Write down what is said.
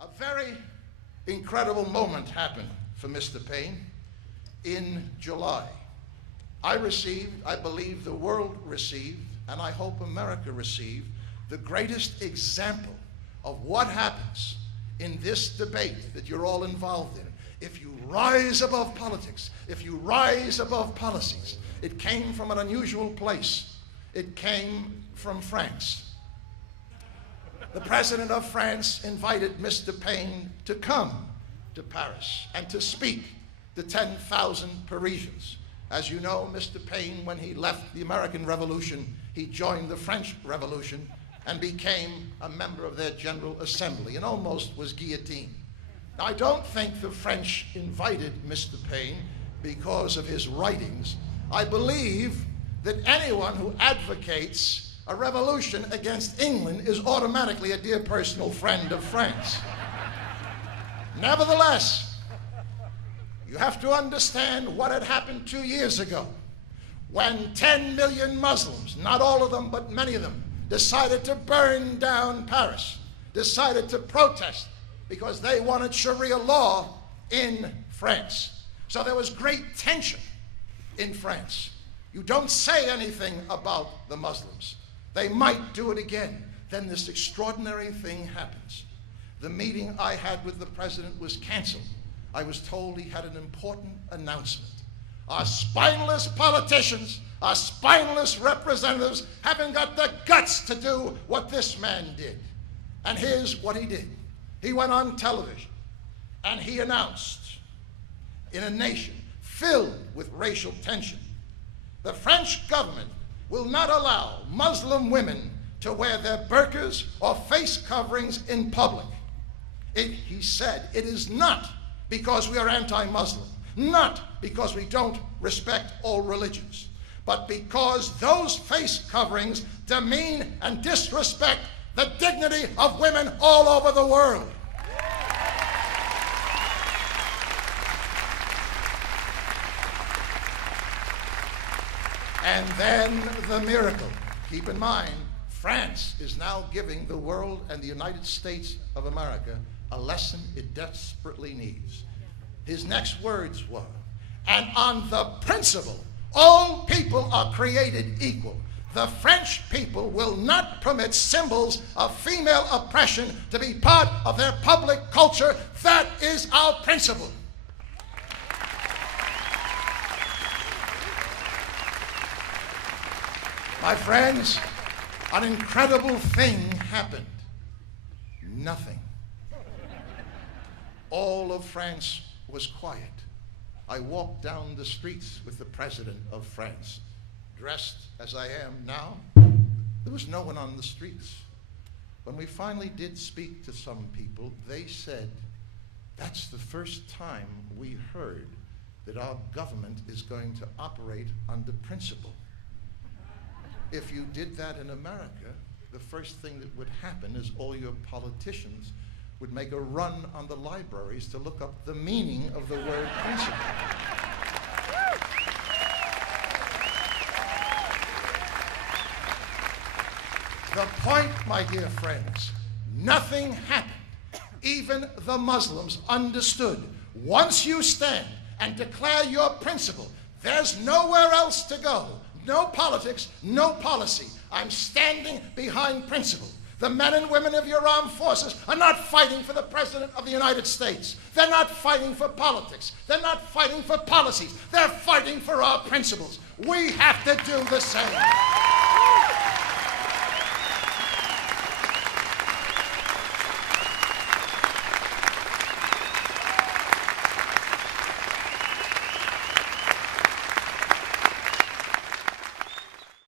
A very incredible moment happened for Mr. Paine in July. I believe the world received, and I hope America received, the greatest example of what happens in this debate that you're all involved in. If you rise above politics, if you rise above policies, it came from an unusual place. It came from France. The president of France invited Mr. Paine to come to Paris and to speak to 10,000 Parisians. As you know, Mr. Paine, when he left the American Revolution, he joined the French Revolution and became a member of their General Assembly and almost was guillotined. Now, I don't think the French invited Mr. Paine because of his writings. I believe that anyone who advocates a revolution against England is automatically a dear personal friend of France. Nevertheless, you have to understand what had happened 2 years ago when 10 million Muslims, not all of them, but many of them, decided to burn down Paris, decided to protest because they wanted Sharia law in France. So there was great tension in France. You don't say anything about the Muslims. They might do it again. Then this extraordinary thing happens. The meeting I had with the president was canceled. I was told he had an important announcement. Our spineless politicians, our spineless representatives haven't got the guts to do what this man did. And here's what he did. He went on television and he announced, in a nation filled with racial tension, the French government will not allow Muslim women to wear their burqas or face coverings in public. He said, it is not because we are anti-Muslim, not because we don't respect all religions, but because those face coverings demean and disrespect the dignity of women all over the world. And then the miracle. Keep in mind, France is now giving the world and the United States of America a lesson it desperately needs. His next words were, and on the principle all people are created equal, the French people will not permit symbols of female oppression to be part of their public culture. That is our principle. My friends, an incredible thing happened. Nothing. All of France was quiet. I walked down the streets with the president of France. Dressed as I am now, there was no one on the streets. When we finally did speak to some people, they said, that's the first time we heard that our government is going to operate under principle. If you did that in America, the first thing that would happen is all your politicians would make a run on the libraries to look up the meaning of the word principle. The point, my dear friends, nothing happened. Even the Muslims understood. Once you stand and declare your principle, there's nowhere else to go. No politics, no policy. I'm standing behind principle. The men and women of your armed forces are not fighting for the President of the United States. They're not fighting for politics. They're not fighting for policies. They're fighting for our principles. We have to do the same.